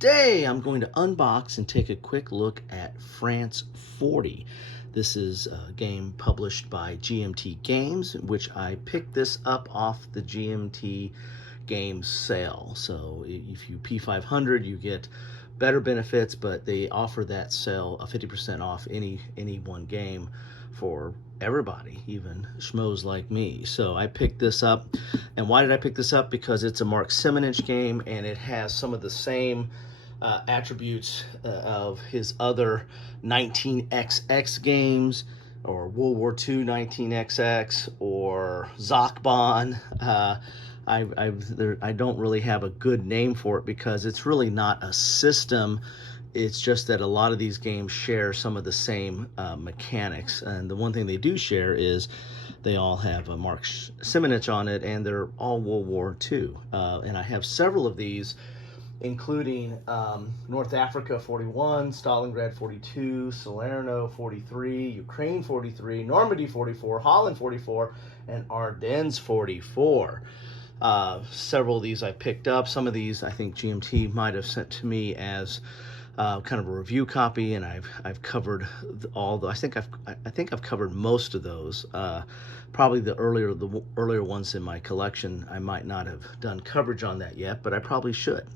Today I'm going to unbox and take a quick look at France 40. This is a game published by GMT Games, which I picked this up off the GMT Games sale. So if you P500, you get better benefits, but they offer that sale a 50% off any one game for everybody, even schmoes like me. So I picked this up. And why did I pick this up? Because it's a Mark Simonich game, and it has some of the same attributes of his other 19XX games, or World War II 19XX, or Zachbahn. I don't really have a good name for it because it's really not a system. It's just that a lot of these games share some of the same mechanics. And the one thing they do share is they all have a Mark Simonich on it, and they're all World War II. And I have several of these, including North Africa 41, Stalingrad 42, Salerno 43, Ukraine 43, Normandy 44, Holland 44, and Ardennes 44. Several of these I picked up. Some of these I think GMT might have sent to me as kind of a review copy, and I've covered all the. I think I've covered most of those. Probably the earlier ones in my collection, I might not have done coverage on that yet, but I probably should.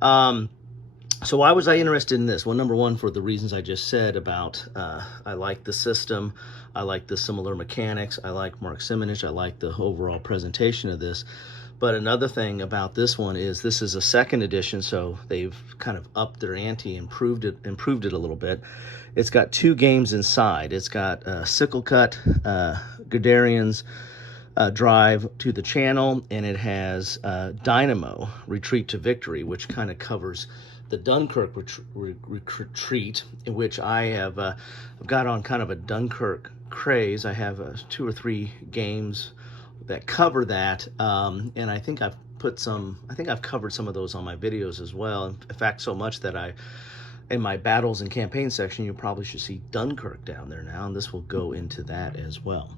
So why was I interested in this? Well, number one, for the reasons I just said about I like the system, I like the similar mechanics, I like Mark Simonich, I like the overall presentation of this. But another thing about this one is this is a second edition, so they've kind of upped their ante, improved it a little bit. It's got two games inside. It's got Sickle Cut, Guderian's Drive to the Channel, and it has Dynamo, Retreat to Victory, which kind of covers the Dunkirk retreat, in which I have got on kind of a Dunkirk craze. I have 2 or 3 games that cover that, and I think I've covered some of those on my videos as well. In fact, so much that in my battles and campaign section, you probably should see Dunkirk down there now, and this will go into that as well.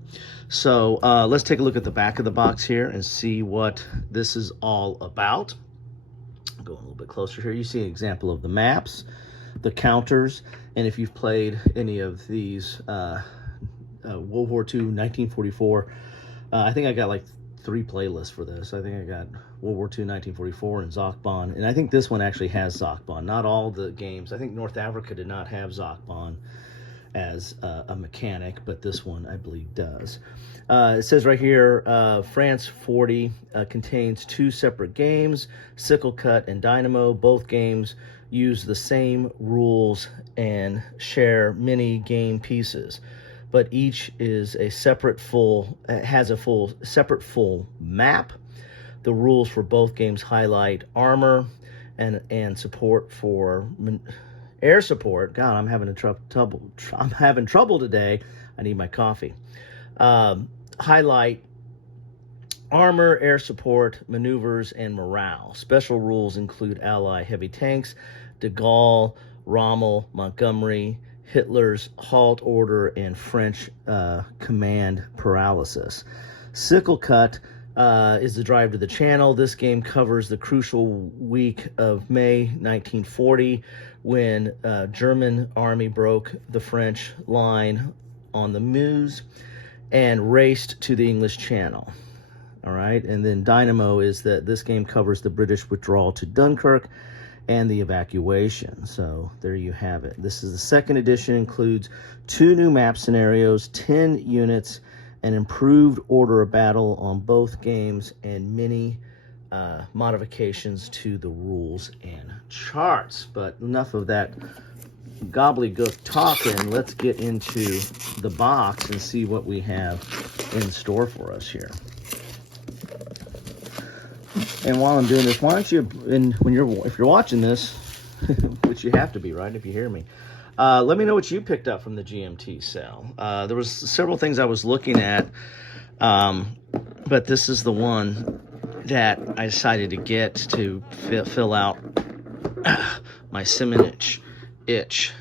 So let's take a look at the back of the box here and see what this is all about. I'll go a little bit closer here. You see an example of the maps, the counters, and if you've played any of these World War II, 1944, I think I got like 3 playlists for this. I think I got World War II, 1944, and Zachbahn. And I think this one actually has Zachbahn. Not all the games. I think North Africa did not have Zachbahn as a mechanic, but this one I believe does. It says right here, France 40 contains 2 separate games, Sickle Cut and Dynamo. Both games use the same rules and share many game pieces, but each is a separate separate full map. The rules for both games highlight armor and support for air support. God, I'm having trouble today. I need my coffee. Highlight armor, air support, maneuvers, and morale. Special rules include Ally heavy tanks, de Gaulle, Rommel, Montgomery, Hitler's halt order, and French command paralysis. Sickle Cut is the drive to the channel. This game covers the crucial week of May 1940 when German army broke the French line on the Meuse and raced to the English Channel. All right, and then Dynamo is that this game covers the British withdrawal to Dunkirk and the evacuation. So there you have it. This is the second edition, includes 2 new map scenarios, 10 units, an improved order of battle on both games, and many modifications to the rules and charts. But enough of that gobbledygook talking. Let's get into the box and see what we have in store for us here. And while I'm doing this, why don't you, if you're watching this, which you have to be, right, if you hear me, let me know what you picked up from the GMT sale. There was several things I was looking at, but this is the one that I decided to get to fill out my Simonich itch.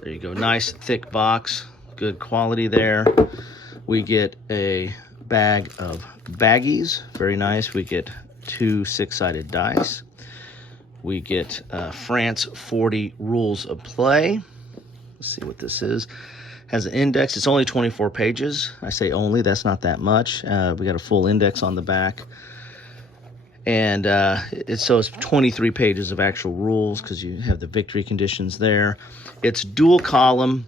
There you go. Nice thick box, good quality there. We get a bag of baggies, very nice. We get 2 6-sided dice. We get France 40 rules of play. Let's see what this is. Has an index. It's only 24 pages. I say only, that's not that much. We got a full index on the back. And so it's 23 pages of actual rules because you have the victory conditions there. It's dual column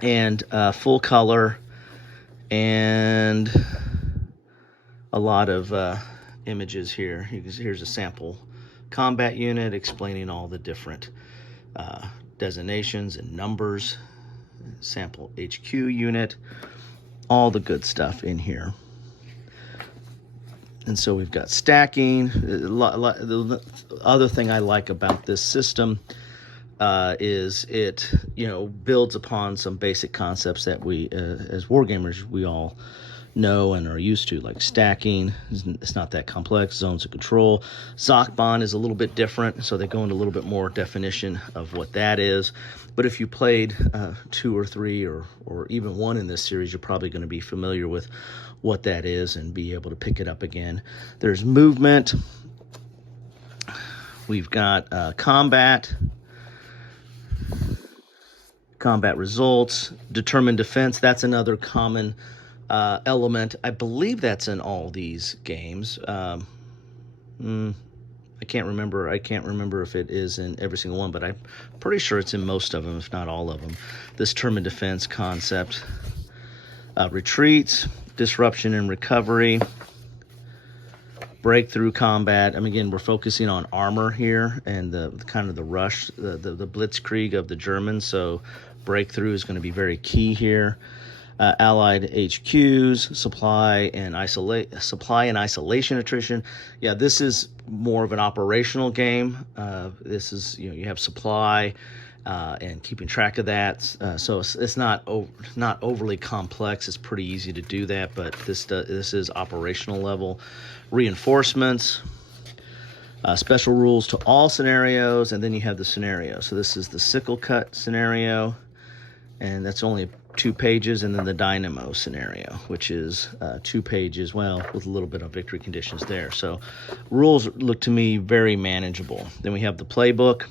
and full color, and a lot of images here. Here's a sample combat unit explaining all the different designations and numbers. Sample HQ unit, all the good stuff in here. And so we've got stacking. The other thing I like about this system is it, builds upon some basic concepts that we, as wargamers, we all know and are used to, like stacking. It's not that complex. Zones of control. Zachbahn is a little bit different, so they go into a little bit more definition of what that is. But if you played 2 or 3 or even 1 in this series, you're probably going to be familiar with what that is and be able to pick it up again. There's movement. We've got combat results, determined defense. That's another common element. I believe that's in all these games. I can't remember if it is in every single one, but I'm pretty sure it's in most of them, if not all of them. This determined defense concept. Retreats, disruption and recovery, breakthrough combat. Again, we're focusing on armor here and the kind of the rush, the blitzkrieg of the Germans. So breakthrough is going to be very key here. Allied HQs, supply and isolation attrition. Yeah, this is more of an operational game. This is, you have supply and keeping track of that. So it's not overly complex. It's pretty easy to do that, but this is operational level. Reinforcements, special rules to all scenarios, and then you have the scenario. So this is the Sickle Cut scenario, and that's only 2 pages, and then the Dynamo scenario, which is 2 pages, well, with a little bit of victory conditions there. So rules look to me very manageable. Then we have the playbook,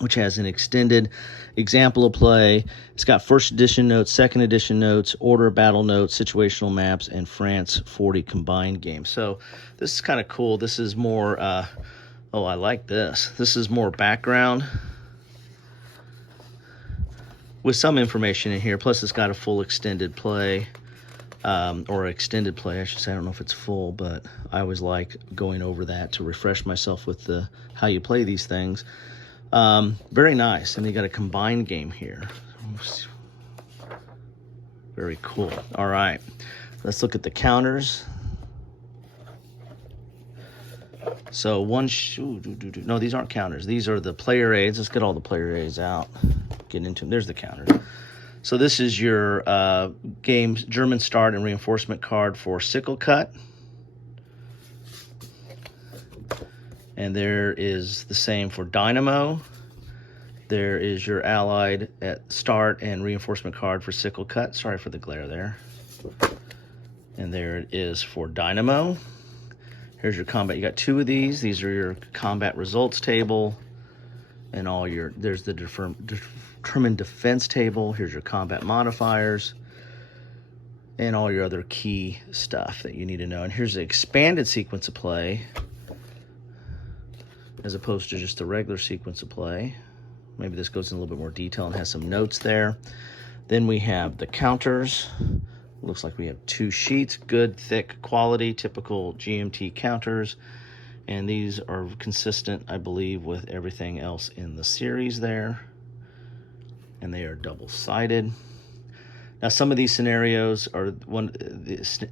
which has an extended example of play. It's got first edition notes, second edition notes, order battle notes, situational maps, and France 40 combined games. So this is kind of cool. This is more, I like this. This is more background with some information in here. Plus it's got a full extended play, or extended play, I should say. I don't know if it's full, but I always like going over that to refresh myself with how you play these things. Very nice. And you got a combined game here. Very cool. All right, let's look at the counters. So no, these aren't counters. These are the player aids. Let's get all the player aids out. Get into them. There's the counters. So this is your game's German start and reinforcement card for Sickle Cut. And there is the same for Dynamo. There is your Allied at start and reinforcement card for Sickle Cut. Sorry for the glare there. And there it is for Dynamo. Here's your combat. You got 2 of these. These are your combat results table. And there's the determined defense table. Here's your combat modifiers. And all your other key stuff that you need to know. And here's the expanded sequence of play, as opposed to just the regular sequence of play. Maybe this goes in a little bit more detail and has some notes there. Then we have the counters. Looks like we have 2 sheets, good, thick quality, typical GMT counters. And these are consistent, I believe, with everything else in the series there. And they are double-sided. Now, some of these scenarios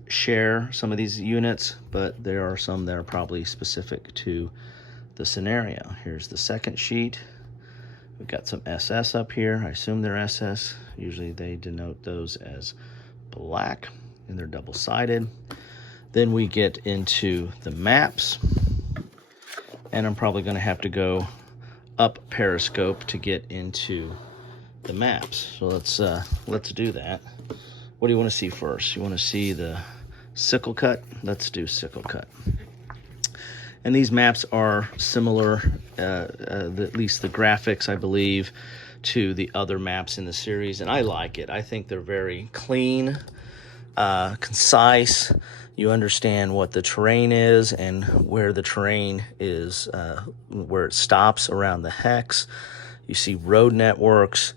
share some of these units, but there are some that are probably specific to the scenario. Here's the second sheet. We've got some SS up here. I assume they're SS. Usually they denote those as black, and they're double-sided. Then we get into the maps, and I'm probably going to have to go up Periscope to get into the maps. So let's do that. What do you want to see first? You want to see the Sickle Cut? Let's do Sickle Cut. And these maps are similar, at least the graphics, I believe, to the other maps in the series, and I like it. I think they're very clean, concise. You understand what the terrain is and where the terrain is, where it stops around the hex. You see road networks,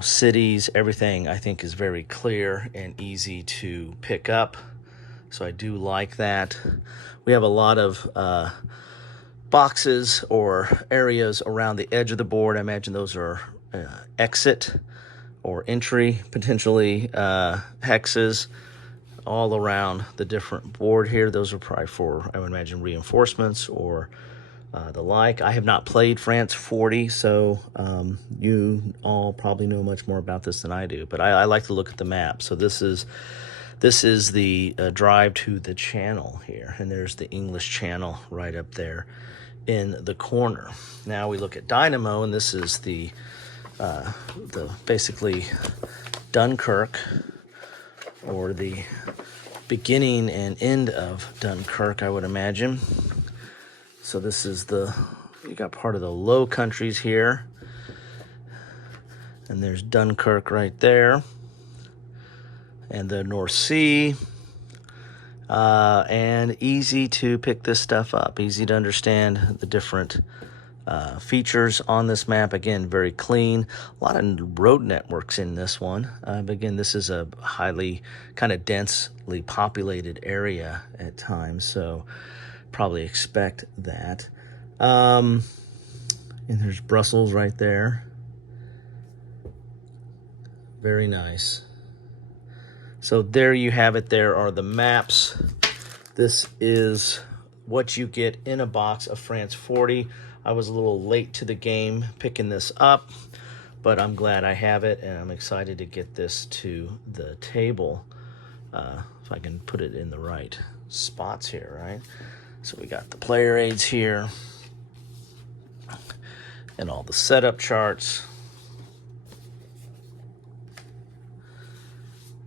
cities, everything I think is very clear and easy to pick up. So I do like that. We have a lot of boxes or areas around the edge of the board. I imagine those are exit or entry, potentially hexes all around the different board here. Those are probably for, I would imagine, reinforcements or the like. I have not played France 40, so you all probably know much more about this than I do, but I like to look at the map. So this is the drive to the channel here, and there's the English Channel right up there in the corner. Now we look at Dynamo, and this is the basically Dunkirk, or the beginning and end of Dunkirk, I would imagine. So this is you got part of the Low Countries here, and there's Dunkirk right there, and the North Sea. And easy to pick this stuff up, easy to understand the different features on this map. Again, very clean. A lot of road networks in this one. But again, this is a highly kind of densely populated area at times, so probably expect that. And there's Brussels right there. Very nice. So there you have it. There are the maps. This is what you get in a box of France 40. I was a little late to the game picking this up, but I'm glad I have it, and I'm excited to get this to the table. If I can put it in the right spots here, right? So we got the player aids here, and all the setup charts,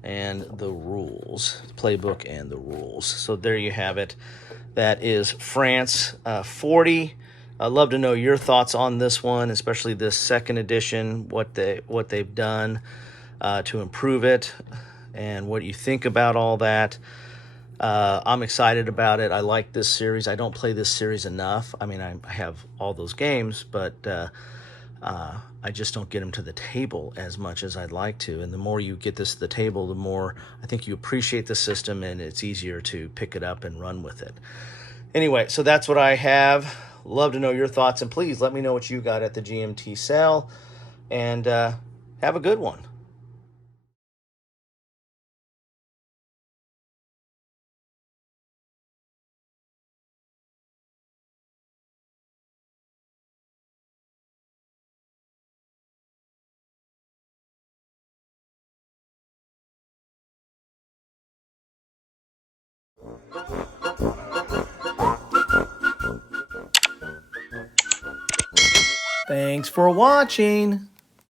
and the rules, playbook and the rules. So there you have it. That is France 40. I'd love to know your thoughts on this one, especially this second edition, what they've done to improve it, and what you think about all that. I'm excited about it. I like this series. I don't play this series enough. I mean, I have all those games, but I just don't get them to the table as much as I'd like to. And the more you get this to the table, the more I think you appreciate the system, and it's easier to pick it up and run with it. Anyway, so that's what I have. Love to know your thoughts, and please let me know what you got at the GMT sale, and have a good one. Thanks for watching.